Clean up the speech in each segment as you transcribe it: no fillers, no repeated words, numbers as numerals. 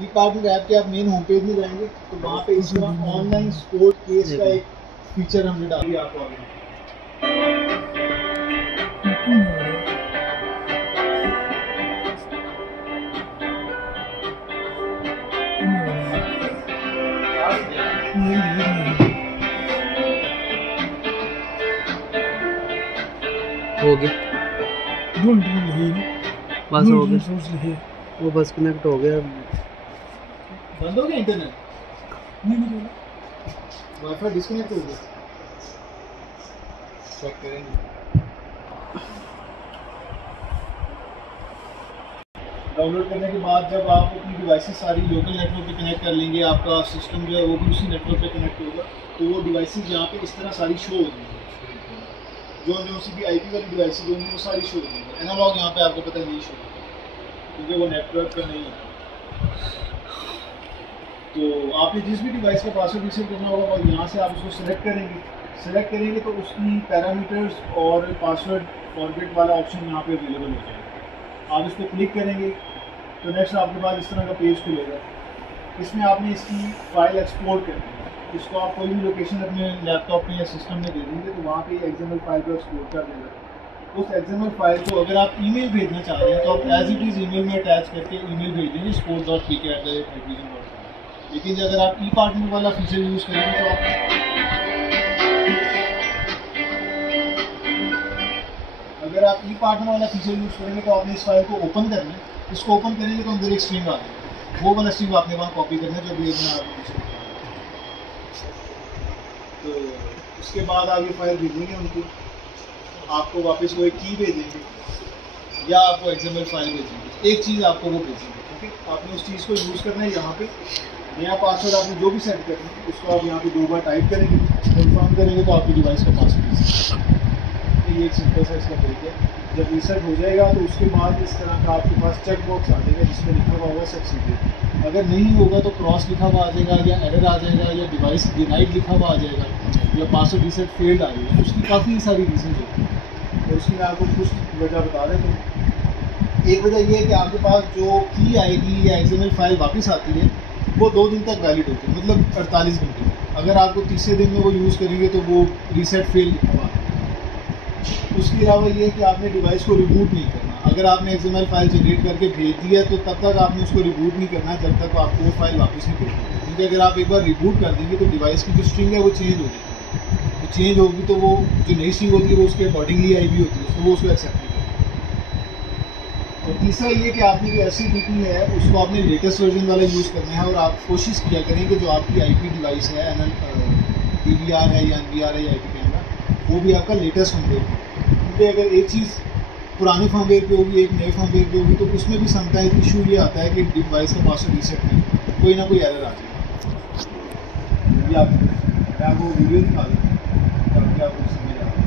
ई partner app के आप main home page में जाएंगे तो वहाँ पे इस तरह ऑनलाइन स्पोर्ट केस का एक फीचर हमने डाल दिया आपको आगे। हो गया, बस हो गया, वो बस कनेक्ट हो गया। बंद हो गया इंटरनेट, वाईफाई डिस्कनेक्ट हो गया, चेक करेंगे। डाउनलोड करने के बाद जब आप अपनी डिवाइसेस सारी लोकल नेटवर्क पे कनेक्ट कर लेंगे, आपका सिस्टम जो है वो भी उसी नेटवर्क पे कनेक्ट होगा, तो वो डिवाइसेस यहाँ पे इस तरह सारी शो हो जाएंगी। जो सी भी IP वाली डिवाइसेस होंगी वो सारी शो हो जाएंगी। एनालॉग यहाँ पे आपको पता नहीं शो होगा क्योंकि वो नेटवर्क पे नहीं है। तो आपने जिस भी डिवाइस का पासवर्ड रीसेट करना होगा और यहाँ से आप उसको सेलेक्ट करेंगे तो उसकी पैरामीटर्स और पासवर्ड फॉरगेट वाला ऑप्शन यहाँ पे अवेलेबल हो जाएगा। आप इस पर क्लिक करेंगे तो नेक्स्ट आपके पास इस तरह का पेज खुलेगा। इसमें आपने इसकी फ़ाइल एक्सपोर्ट करनी है। इसको आप कोई भी लोकेशन अपने लैपटॉप में या सिस्टम में दे देंगे तो वहाँ पे XML फाइल को एक्सपोर्ट कर देगा। उस XML फाइल को अगर आप ईमेल भेजना चाह रहे हैं तो आप एज इट इज़ ईमेल में अटैच करके ईमेल भेज देंगे sport.pk@hikvision.com। लेकिन अगर आप ई पार्टनर वाला फीचर यूज़ करेंगे तो आपने इस फाइल को ओपन करना है। इसको ओपन करेंगे तो अंदर एक स्ट्रिंग आ जाएगी, वो वाला स्ट्रिंग आपने वहाँ कॉपी करना है जो भी आपने। तो उसके बाद आप ये फाइल भेजेंगे उनको, आपको वापस वो एक की भेजेंगे या आपको XML फाइल भेजेंगे। एक चीज़ आपको वो भेजेंगे, ठीक है। आपने उस चीज़ को यूज़ करना है। यहाँ पे नया पासवर्ड आपने जो भी सेट करना है उसको आप यहाँ पे 2 बार टाइप करेंगे, कंफर्म करेंगे तो आपकी डिवाइस का पासवर्ड। ये एक सिंपल सा इसका तरीका है। जब रीसेट हो जाएगा तो उसके बाद इस तरह का आपके पास चेक बॉक्स आ जाएगा जिसमें लिखा हुआ होगा सक्सेसफुल। अगर नहीं होगा तो क्रॉस लिखा हुआ आ जाएगा या एरर आ जाएगा या डिवाइस डिनाइड लिखा हुआ आ जाएगा या पासवर्ड रीसेट फेल्ड आ जाएगा। उसकी काफ़ी सारी रीजन होती है और उसकी मैं आपको कुछ वजह बता देता हूँ। एक वजह ये है कि आपके पास जो की आएगी या XML फाइल वापस आती है वो 2 दिन तक वैलिड होती है, मतलब 48 घंटे। अगर आपको तीसरे दिन में वो यूज़ करेंगे तो वो रीसेट फेल लिखा हुआ है। उसके अलावा ये है कि आपने डिवाइस को रिबूट नहीं करना। अगर आपने XML फाइल जनरेट करके भेज दिया तो तब तक आपने उसको रिबूट नहीं करना जब तक आपको वो फाइल वापस नहीं भेजनी। क्योंकि अगर आप एक बार रिबूट कर देंगे तो डिवाइस की जो स्ट्रिंग है वो चेंज हो जाएगी। तो चेंज होगी तो वो जो नई स्ट्रिंग होती है वो उसके अकॉर्डिंगली IB होती है, तो वो उसको एक्सेप्ट नहीं करेगी। और तीसरा ये कि आपने जो SCTP है उसको आपने लेटेस्ट वर्जन वाला यूज़ करना है और आप कोशिश किया करें कि जो आपकी IP डिवाइस है DVR है या NVR है या IP कैमरा वो भी आपका लेटेस्ट फर्मवेयर है। क्योंकि अगर एक चीज़ पुराने फर्मवेयर पे होगी एक नए फर्मवेयर पे होगी तो उसमें भी समटाइम इशू ये आता है कि डिवाइस का पासवर्ड रीसेट नहीं, कोई ना कोई एरर आ जाएगा। ये आप वो वीडियो दिखा दें ताकि आपको समझ आ जाए।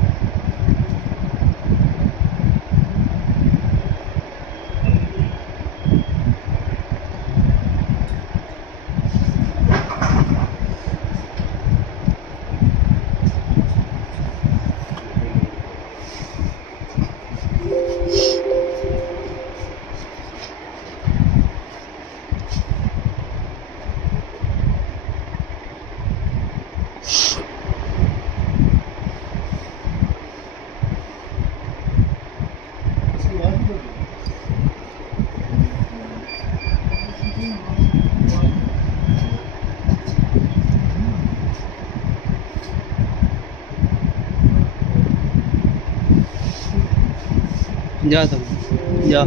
जा तुम जा।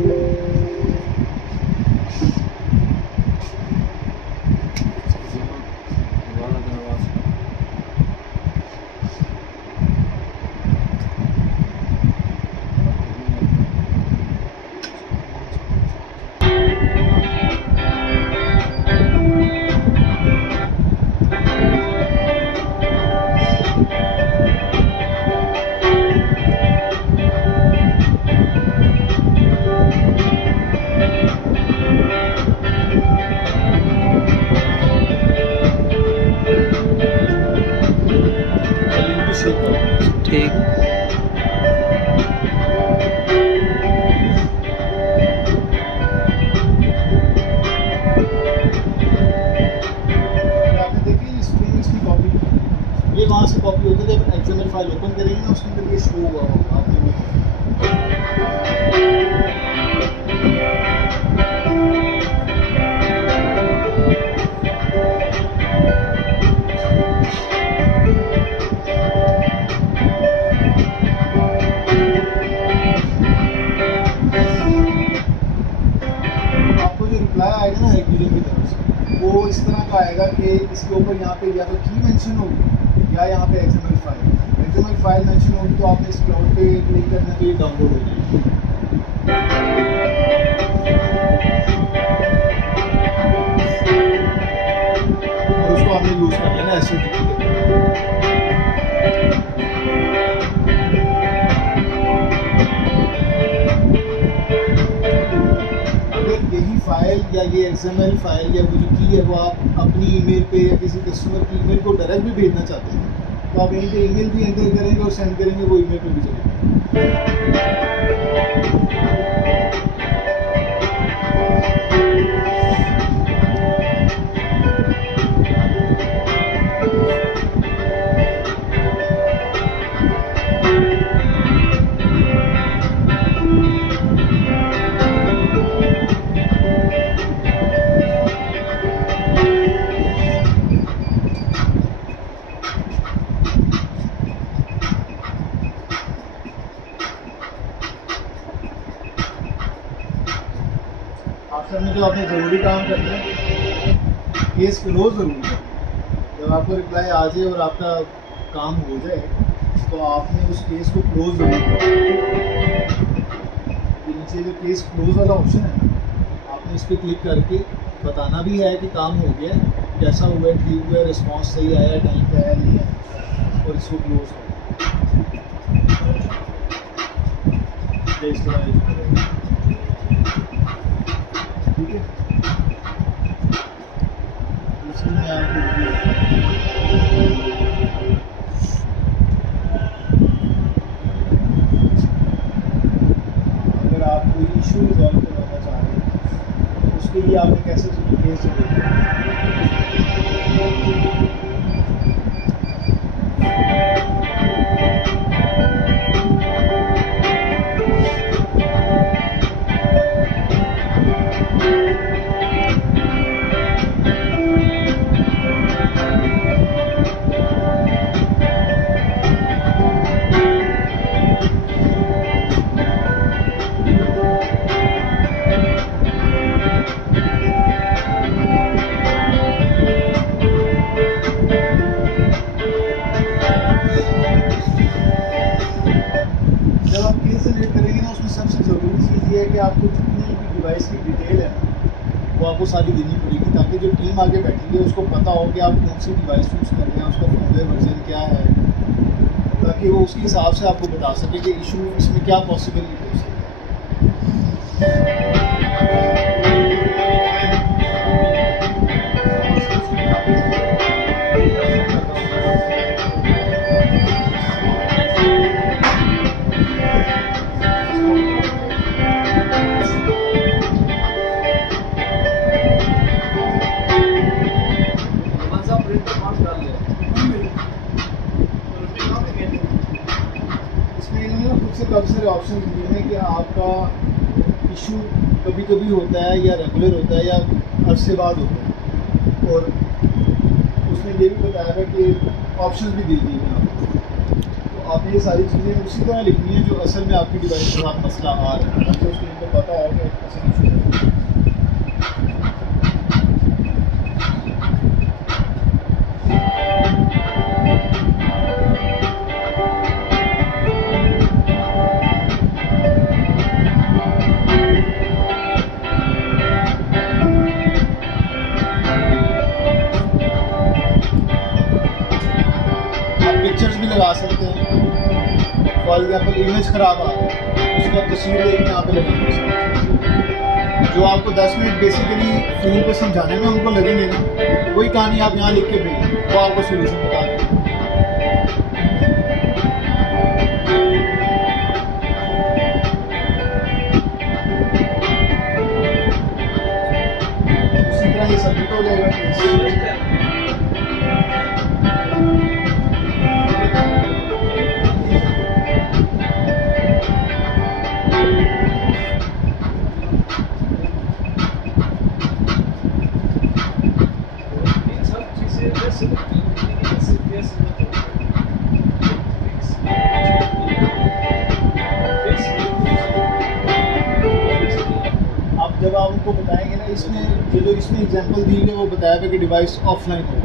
कॉपी होता है, जब एक्सएमएल फाइल ओपन करेंगे ना उसके अंदर ये शो हुआ होगा आपने रिप्लाई आएगा ना एक्विजन की तरफ से, वो इस तरह का आएगा कि इसके ऊपर यहाँ पे या तो की मेंशन होगी या यहाँ पे एक्सएमएल फाइल मेंशन होगी, तो आपने इस क्लाउड पे क्लिक करना तो ये डाउनलोड हो जाएगी। और उसको आपने यूज़ कर लेना ऐसे। यही फाइल या ये एक्सएमएल फाइल या वो जो की है वो आप अपनी ईमेल पे या किसी कस्टमर की ईमेल को डायरेक्ट भी भेजना चाहते हैं तो आप यहीं पे ईमेल भी एंटर करेंगे और सेंड करेंगे, वो ईमेल पे भी चलेगा। आखिर में जो आपने ज़रूरी काम करना है, केस क्लोज ज़रूरी है। जब आपको रिप्लाई आ जाए और आपका काम हो जाए तो आपने उस केस को क्लोज ज़रूर करना। नीचे जो केस क्लोज वाला ऑप्शन है ना, आपने इस पर क्लिक करके बताना भी है कि काम हो गया, कैसा हुआ, ठीक हुआ, रिस्पॉन्स सही आया, टाइम पे आया नहीं है, और इसको क्लोज कर ठीक है। इसमें अगर आप कोई इशू रिजॉल्व करवाना चाह रहे हैं तो उसके लिए आपने कैसे केस है कि आपको जितनी भी डिवाइस की डिटेल है वो आपको सारी देनी पड़ेगी, ताकि जो टीम आगे बैठी है उसको पता हो कि आप कौन सी डिवाइस यूज़ कर रहे हैं, उसका फर्मवेयर वर्जन क्या है, ताकि वो उसके हिसाब से आपको बता सके कि इशू इसमें क्या पॉसिबिलिटी हो सकती है। काफ़ी सारे ऑप्शन दिए हैं कि आपका इशू कभी कभी होता है या रेगुलर होता है या अरसे बाद होता है, और उसने ये भी बताया है कि ऑप्शन भी दे दिए हैं आपको, तो आपने ये सारी चीज़ें उसी तरह लिखनी है जो असल में आपकी डिवाइस के साथ मसला आ रहा है, ताकि उसको इनको पता हो कि असल इशू है। पिक्चर्स भी लगा सकते हैं, फॉर एग्जाम्पल इमेज ख़राब आ रहा है उसका तस्वीर लेके यहाँ पे लगा सकते हैं। जो आपको 10 मिनट बेसिकली फ़ोन पे समझाने में उनको लगेंगे ना, वही कहानी आप यहाँ लिख के भेजें, वो आपको सोल्यूशन बता दें। उसी तरह ये सबमिट हो जाएगा। अब जब आप उनको बताएंगे ना, इसमें जो इसमें एग्जांपल दी है वो बताया था कि डिवाइस ऑफलाइन हो,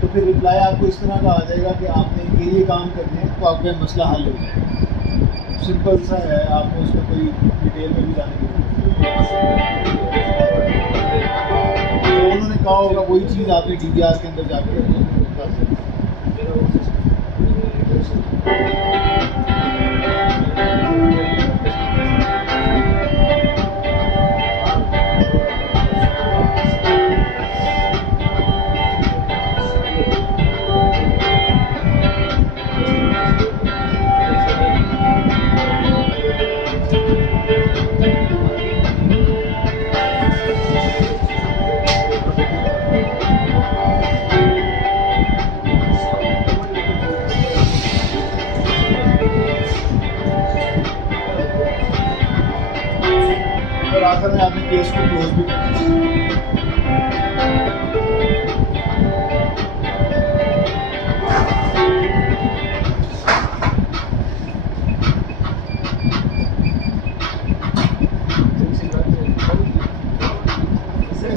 तो फिर रिप्लाई आपको इस तरह का आ जाएगा कि आपने ये काम करने हैं तो आपका मसला हल हो जाएगा। सिंपल सा है, आपको उसमें कोई डिटेल में भी जाने की तो उन्होंने कहा होगा वही चीज़ आपने DVR के अंदर जाकर कर सकते हैं। और आखिर में आपने केस को क्लोज भी कर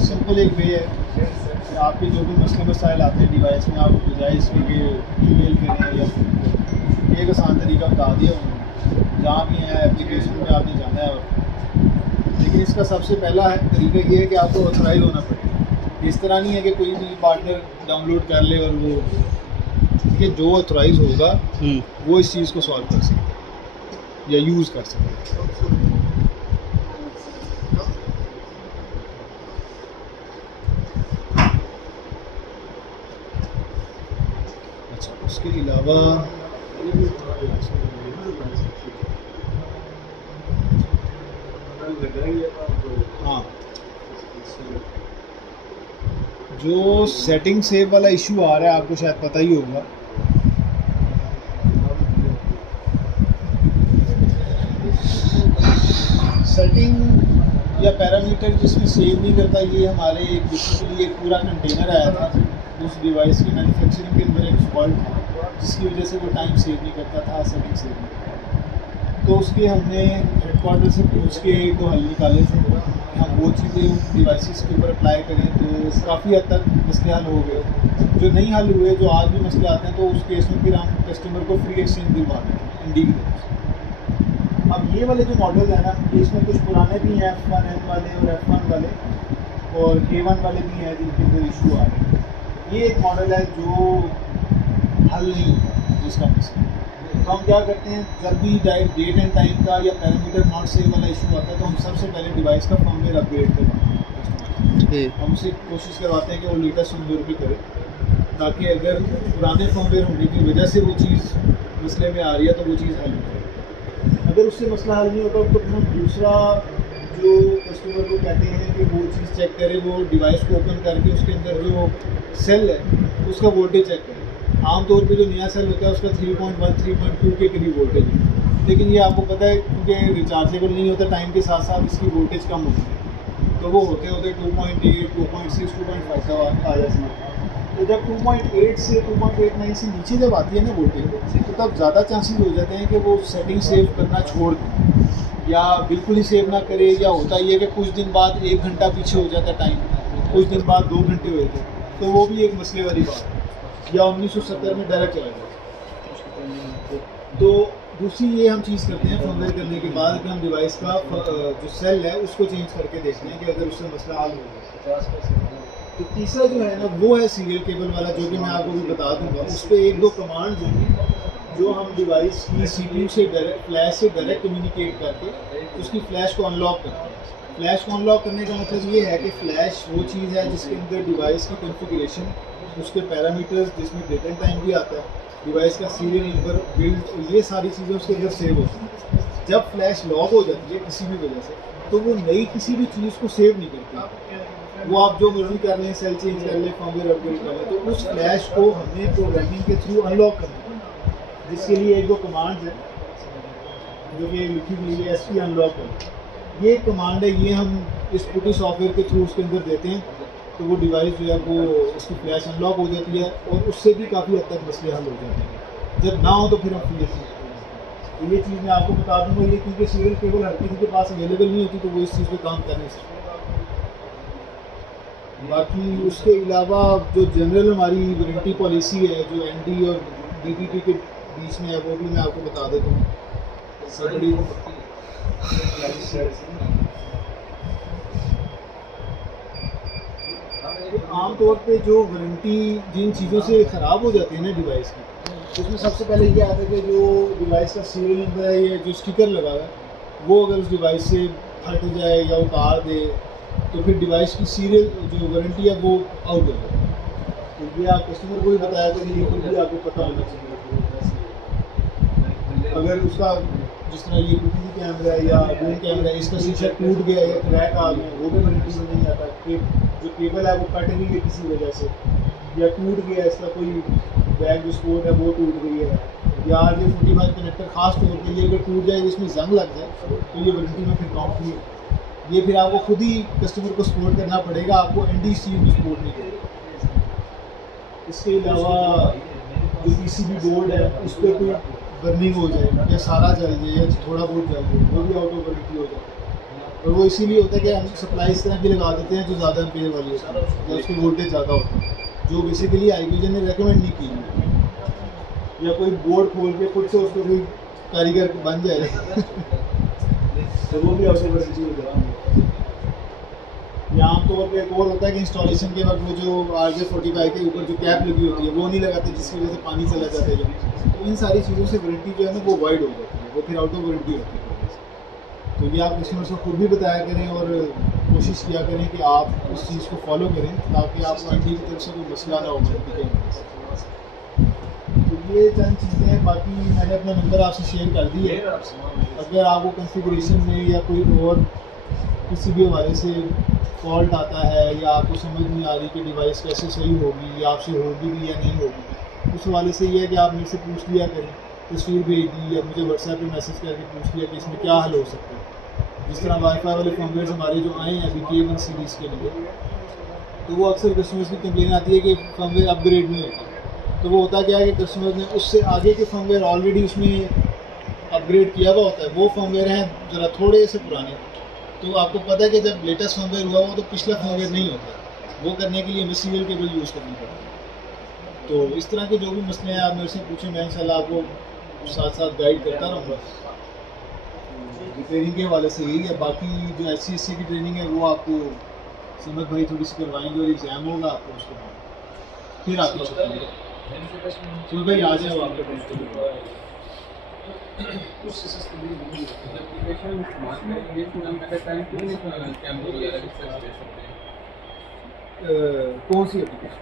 सिंपल एक वे है कि आपके जो भी मसले मसाइल आते हैं डिवाइस में, आप बजाय इसके कि ईमेल करें या एक आसान तरीका बता दिया उन्होंने, जहाँ भी है एप्लीकेशन में आपने जाना है। लेकिन इसका सबसे पहला तरीका ये है कि आपको ऑथराइज होना पड़ेगा। इस तरह नहीं है कि कोई भी पार्टनर डाउनलोड कर ले और वो, कि जो ऑथराइज होगा वो इस चीज़ को सॉल्व कर सकता है या यूज़ कर सकता है। अच्छा, उसके अलावा हाँ, जो सेटिंग सेव वाला इशू आ रहा है आपको शायद पता ही होगा। सेटिंग या पैरामीटर जिसमें सेव नहीं करता, ये हमारे बेसिकली एक पूरा कंटेनर आया था उस डिवाइस की मैन्युफैक्चरिंग के अंदर एक फॉल्ट था जिसकी वजह से वो टाइम सेव नहीं करता था, सेटिंग सेव नहीं करता। तो उसके हमने हेडक्वार्टर से पूछ के तो हल निकाले थे कि हम वो चीज़ें डिवाइसेस के ऊपर अप्लाई करें, तो काफ़ी हद तक मसले हल हो गए। जो नहीं हल हुए, जो आज भी मसले आते हैं, तो उस केस में फिर हम कस्टमर को फ्री एक्सचेंज दिलवा देते हैं इंडी की तरफ से। अब ये वाले जो मॉडल है ना, इसमें कुछ पुराने भी हैं, F1N वाले और F1 वाले और K1 वाले भी हैं जिनके अंदर इशू आ रहे हैं। ये एक मॉडल है जो हल नहीं होता जिसका मसला। तो हम क्या करते हैं, जब भी डेट एंड टाइम का या पैरामीटर नॉट सेव वाला इशू आता है तो हम सबसे पहले डिवाइस का फर्मवेयर अपग्रेड करवाते हैं। हम उससे कोशिश करवाते हैं कि वो लेटेस्ट फर्मवेयर भी करे, ताकि अगर पुराने फर्मवेयर होने की वजह से वो चीज़ मसले में आ रही है तो वो चीज़ हल हो जाए। अगर उससे मसला हल नहीं होता तो हम दूसरा जो कस्टमर को कहते हैं कि वो चीज़ चेक करे, वो डिवाइस को ओपन करके उसके अंदर जो सेल है उसका वोल्टेज चेक करे। आमतौर पे जो नया सेल होता है उसका 3.1 3.2 के करीब वोल्टेज है, लेकिन ये आपको पता है क्योंकि रिचार्जेबल नहीं होता, टाइम के साथ साथ इसकी वोल्टेज कम होती है, तो वो होते होते 2.8 2.6 2.5 तक आ जाती है। तो जब 2.8 से 2.89 से नीचे जब आती है ना वोल्टेज, तो तब ज़्यादा चांसेस हो जाते हैं कि वो सेटिंग सेव करना छोड़ दें या बिल्कुल ही सेव ना करे, या होता ही है कि कुछ दिन बाद 1 घंटा पीछे हो जाता है टाइम, कुछ दिन बाद 2 घंटे हुए थे, तो वो भी एक मसले वाली बात है। या 1970 में डायरेक्ट चला गया। तो दूसरी ये हम चीज़ करते हैं फर्मवेयर करने के बाद कि हम डिवाइस का जो सेल है उसको चेंज करके देखते हैं कि अगर उससे मसला हल हो गया। तो तीसरा जो है ना वो है सीरियल केबल वाला, जो कि मैं आपको भी बता दूंगा। उस पर 1-2 कमांड्स होंगी जो हम डिवाइस की CPU से डायरेक्ट फ्लैश से डायरेक्ट कम्युनिकेट करके उसकी फ्लैश को अनलॉक करते हैं। फ्लैश को अनलॉक करने का मतलब ये है कि फ्लैश वो चीज़ है जिसके अंदर डिवाइस की कॉन्फ़िगरेशन, उसके पैरामीटर्स जिसमें डेट एंड टाइम भी आता है, डिवाइस का सीरियल नंबर, बिल्ड, ये सारी चीज़ें उसके अंदर सेव होती हैं। जब फ्लैश लॉक हो जाती है किसी भी वजह से, तो वो नई किसी भी चीज़ को सेव नहीं करती। वो आप जो मर्जी कर लें, सेल चेंज कर लें, फर्मवेयर अपग्रेड कर लें, तो उस फ्लैश को हमने प्रोग्रामिंग के थ्रू अनलॉक करना है, जिसके लिए 1-2 कमांड्स हैं जो कि लिखी हुई है, SP अनलॉक है। ये कमांड है, ये हम इस पुटी सॉफ्टवेयर के थ्रू उसके अंदर देते हैं तो वो डिवाइस जो है वो उसकी फ्लैश अनलॉक हो जाती है और उससे भी काफ़ी हद तक मसले हल हो जाते हैं। जब ना हो तो फिर हम फ्री से, तो ये चीज़ मैं आपको बता दूँगा। ये क्योंकि सीरियल केबल हर किसी के पास अवेलेबल नहीं होती, तो वो इस चीज़ पे काम कर नहीं सकते। बाकी उसके अलावा जो जनरल हमारी वारंटी पॉलिसी है जो एनडी और डीटीटी के बीच में है, वो भी मैं आपको बता देता हूँ। आम तौर पे जो वारंटी जिन चीज़ों से ख़राब हो जाती है ना डिवाइस की, उसमें सबसे पहले ये आता है कि जो डिवाइस का सीरियल नंबर है या जो स्टिकर लगा हुआ है, वो अगर उस डिवाइस से फट जाए या उतार दे तो फिर डिवाइस की सीरियल जो वारंटी है वो आउट हो जाए। तो ये आप कस्टमर को भी बताया करिए, ये भी आपको पता होना चाहिए। अगर उसका जिस तरह ये पीटीवी कैमरा है या रूम कैमरा है, इसका शीशा टूट गया या क्रैक आ गया, वो भी वारंटी में नहीं आता कि जो केबल है वो कट गई है किसी वजह से, या टूट गया इसका कोई बैग जो स्पोर्ट है वो टूट गई है, या RJ45 कनेक्टर खास तौर पर ये अगर टूट जाए इसमें जंग लग जाए तो ये वारंटी में फिर काउंट नहीं है। ये फिर आपको खुद ही कस्टमर को सपोर्ट करना पड़ेगा, आपको एनडी चीज़ में सपोर्ट नहीं करेगा। इसके अलावा जो PCB बोर्ड है उस पर कोई बर्निंग हो जाए या सारा जल जाए या थोड़ा बहुत जल जाए, वो भी आउट ऑफ वारंटी हो जाए। और वो इसीलिए होता है कि हम सप्लाई इस तरह की लगा देते हैं जो ज़्यादा एम्पेयर वाली होती है या उसकी वोल्टेज ज़्यादा होती है, जो बेसिकली आईक्यूजन ने रेकमेंड नहीं की। या कोई बोर्ड खोल के खुद से उसको कोई कारीगर बन जाए तो वो भी आउट ऑफ वारंटी हो जाए। या आमतौर पर एक और होता है कि इंस्टॉलेशन के वक्त वो जो RJ45 के ऊपर जो कैप लगी होती है वो नहीं लगाते, जिसकी वजह से पानी चला जाता है। तो इन सारी चीज़ों से वारंटी जो है ना वो वाइड हो जाती है, वो फिर आउट ऑफ वारंटी होती है। तो ये आप कस्टमर्स को खुद भी बताया करें और कोशिश किया करें कि आप उस चीज़ को फॉलो करें ताकि आपको एनडी की तरफ से कोई मसला ना हो वारंटी के। तो ये चंद चीज़ें हैं। बाकी मैंने अपना नंबर आपसे शेयर कर दी है। अगर आपको कॉन्फ़िगरेशन में या कोई और किसी भी हवाले से फॉल्ट आता है या आपको समझ नहीं आ रही कि डिवाइस कैसे सही होगी या आपसे होगी भी या नहीं होगी, उस हवाले से ये है कि आप मेरे से पूछ लिया करें, तस्वीर भेज दी या मुझे व्हाट्सएप पे मैसेज करके पूछ लिया कि इसमें क्या हल हो सकता है। जिस तरह वाईफाई वाले फर्मवेयर हमारे जो आए हैं अभी K1 सीरीज़ के लिए, तो वो अक्सर कस्टमर्स की कंप्लेन आती है कि फर्मवेयर अपग्रेड नहीं होता। तो वो होता क्या है कि कस्टमर्स ने उससे आगे के फर्मवेयर ऑलरेडी उसमें अपग्रेड किया हुआ होता है, वो फर्मवेयर हैं ज़रा थोड़े से पुराने। तो आपको पता है कि जब लेटेस्ट फर्मवेयर हुआ हो तो पिछला फर्मवेयर नहीं होता, वो करने के लिए हमें सीरियल केबल यूज़ करनी पड़ती है। तो इस तरह के जो भी मसले हैं आप मेरे से पूछें, मैं इंशाल्लाह आपको साथ साथ गाइड करता रहूँगा। रिपेयरिंग के हवाले से यही है। बाकी जो SC/SC की ट्रेनिंग है वो आपको समझ भाई थोड़ी सी करवाएंगे और एग्ज़ाम होगा आपको, उसके बाद फिर आपको चलो भाई आ जाओ आपका कौन सी एप्लीकेशन?